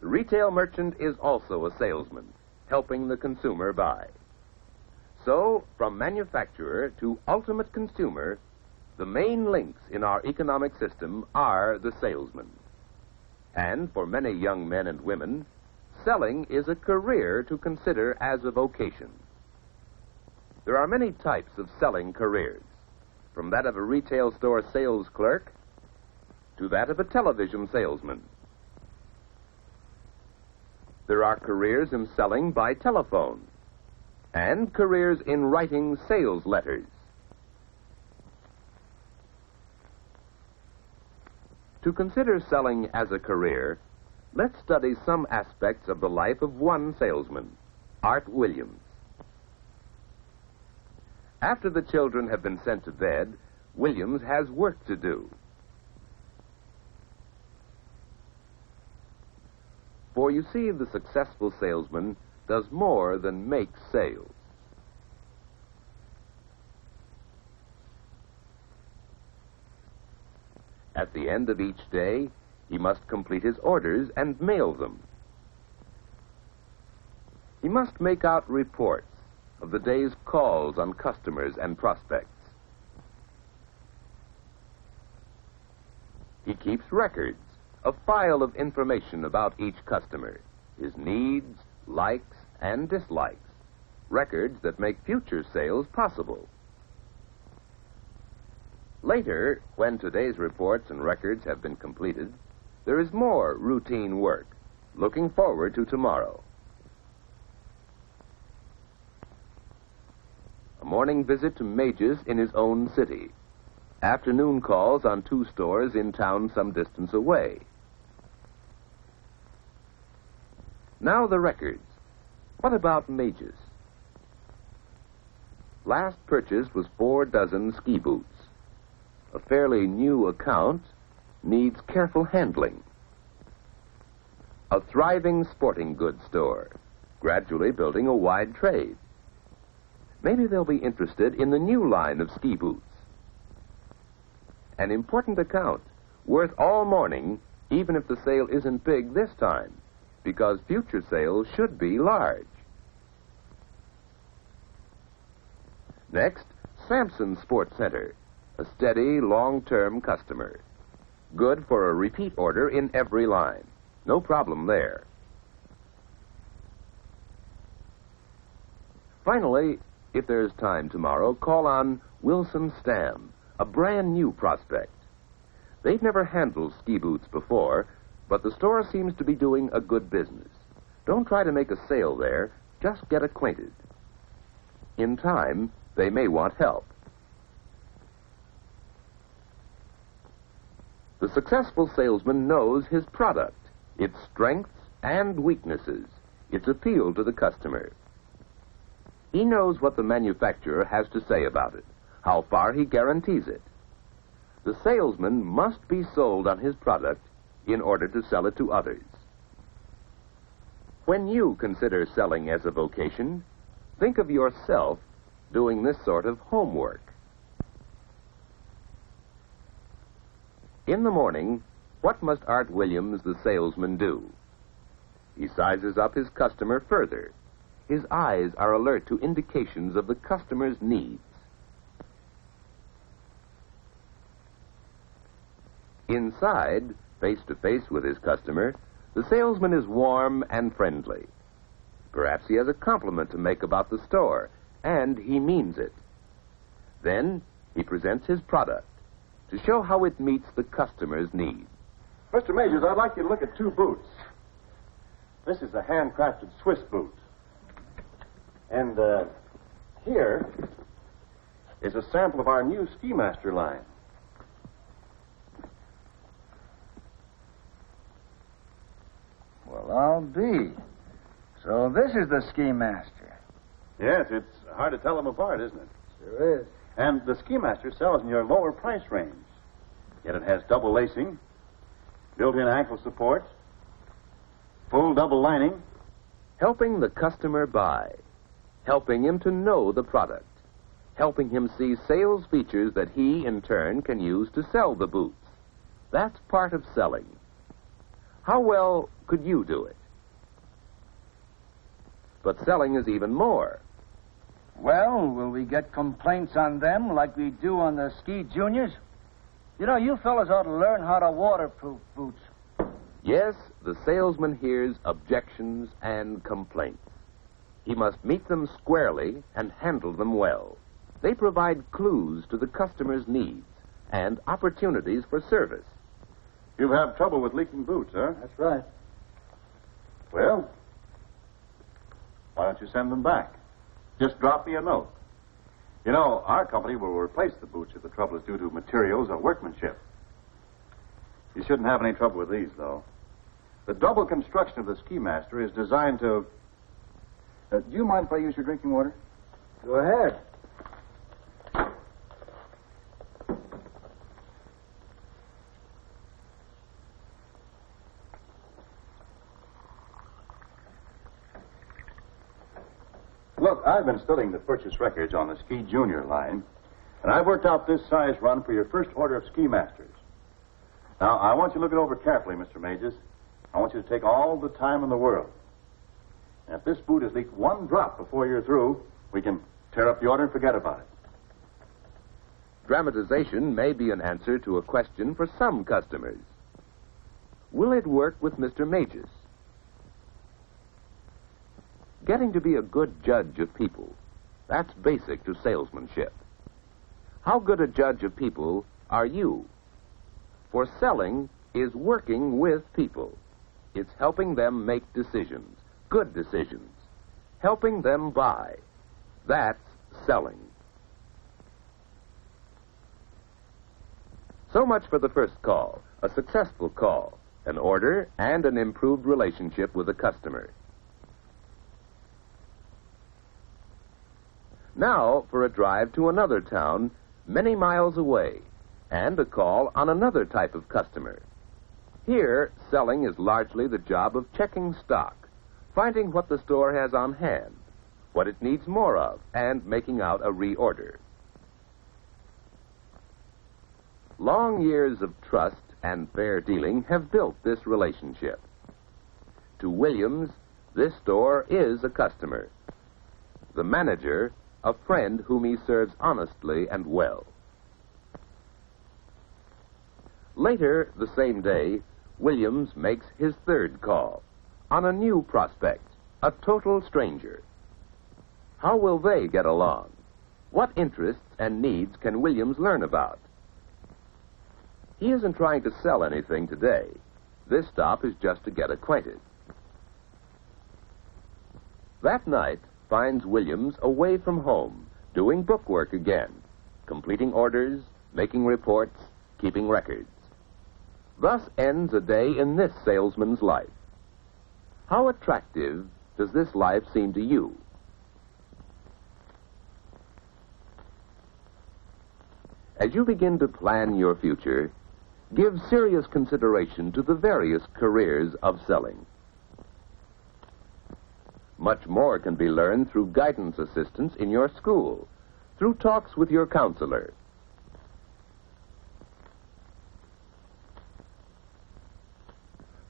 The retail merchant is also a salesman, helping the consumer buy. So, from manufacturer to ultimate consumer, the main links in our economic system are the salesman. And for many young men and women, selling is a career to consider as a vocation. There are many types of selling careers, from that of a retail store sales clerk to that of a television salesman. There are careers in selling by telephone and careers in writing sales letters. To consider selling as a career, let's study some aspects of the life of one salesman, Art Williams. After the children have been sent to bed, Williams has work to do. For you see, the successful salesman does more than make sales. At the end of each day, he must complete his orders and mail them. He must make out reports of the day's calls on customers and prospects. He keeps records, a file of information about each customer, his needs, likes, and dislikes, records that make future sales possible. Later, when today's reports and records have been completed, there is more routine work, looking forward to tomorrow. A morning visit to Mages in his own city. Afternoon calls on 2 stores in town some distance away. Now the records. What about Mages? Last purchase was 4 dozen ski boots. A fairly new account needs careful handling. A thriving sporting goods store, gradually building a wide trade. Maybe they'll be interested in the new line of ski boots. An important account, worth all morning, even if the sale isn't big this time, because future sales should be large. Next, Sampson Sports Center, a steady, long-term customer. Good for a repeat order in every line. No problem there. Finally, if there's time tomorrow, call on Wilson Stam, a brand new prospect. They've never handled ski boots before, but the store seems to be doing a good business. Don't try to make a sale there, just get acquainted. In time, they may want help. The successful salesman knows his product, its strengths and weaknesses, its appeal to the customer. He knows what the manufacturer has to say about it, how far he guarantees it. The salesman must be sold on his product in order to sell it to others. When you consider selling as a vocation, think of yourself doing this sort of homework. In the morning, what must Art Williams, the salesman, do? He sizes up his customer further. His eyes are alert to indications of the customer's needs. Inside, face to face with his customer, the salesman is warm and friendly. Perhaps he has a compliment to make about the store, and he means it. Then he presents his product to show how it meets the customer's needs. Mr. Majors, I'd like you to look at 2 boots. This is a handcrafted Swiss boot. And here is a sample of our new Ski Master line. Well, I'll be. So this is the Ski Master. Yes, it's hard to tell them apart, isn't it? Sure is. And the Ski Master sells in your lower price range. Yet it has double lacing, built-in ankle supports, full double lining. Helping the customer buy, helping him to know the product, helping him see sales features that he, in turn, can use to sell the boots. That's part of selling. How well could you do it? But selling is even more. Well, will we get complaints on them like we do on the ski juniors? You know, you fellas ought to learn how to waterproof boots. Yes, the salesman hears objections and complaints. He must meet them squarely and handle them well. They provide clues to the customer's needs and opportunities for service. You have trouble with leaking boots, huh? That's right. Well, why don't you send them back? Just drop me a note. You know, our company will replace the boots if the trouble is due to materials or workmanship. You shouldn't have any trouble with these, though. The double construction of the Ski Master is designed to... do you mind if I use your drinking water? Go ahead. Look, I've been studying the purchase records on the Ski Junior line, and I've worked out this size run for your first order of Ski Masters. Now, I want you to look it over carefully, Mr. Mages. I want you to take all the time in the world. And if this boot has leaked one drop before you're through, we can tear up the order and forget about it. Dramatization may be an answer to a question for some customers. Will it work with Mr. Mages? Getting to be a good judge of people, that's basic to salesmanship. How good a judge of people are you? For selling is working with people. It's helping them make decisions, good decisions, helping them buy. That's selling. So much for the first call, a successful call, an order, and an improved relationship with a customer. Now for a drive to another town many miles away and a call on another type of customer. Here, selling is largely the job of checking stock, finding what the store has on hand, what it needs more of, and making out a reorder. Long years of trust and fair dealing have built this relationship. To Williams, this store is a customer. The manager, a friend whom he serves honestly and well. Later the same day, Williams makes his third call on a new prospect, a total stranger. How will they get along? What interests and needs can Williams learn about? He isn't trying to sell anything today. This stop is just to get acquainted. That night finds Williams away from home, doing bookwork again, completing orders, making reports, keeping records. Thus ends a day in this salesman's life. How attractive does this life seem to you? As you begin to plan your future, give serious consideration to the various careers of selling. Much more can be learned through guidance assistance in your school, through talks with your counselor.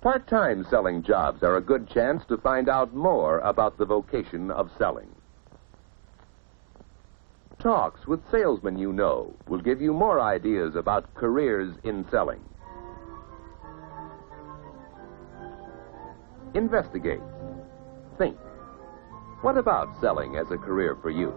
Part-time selling jobs are a good chance to find out more about the vocation of selling. Talks with salesmen you know will give you more ideas about careers in selling. Investigate. Think. What about selling as a career for you?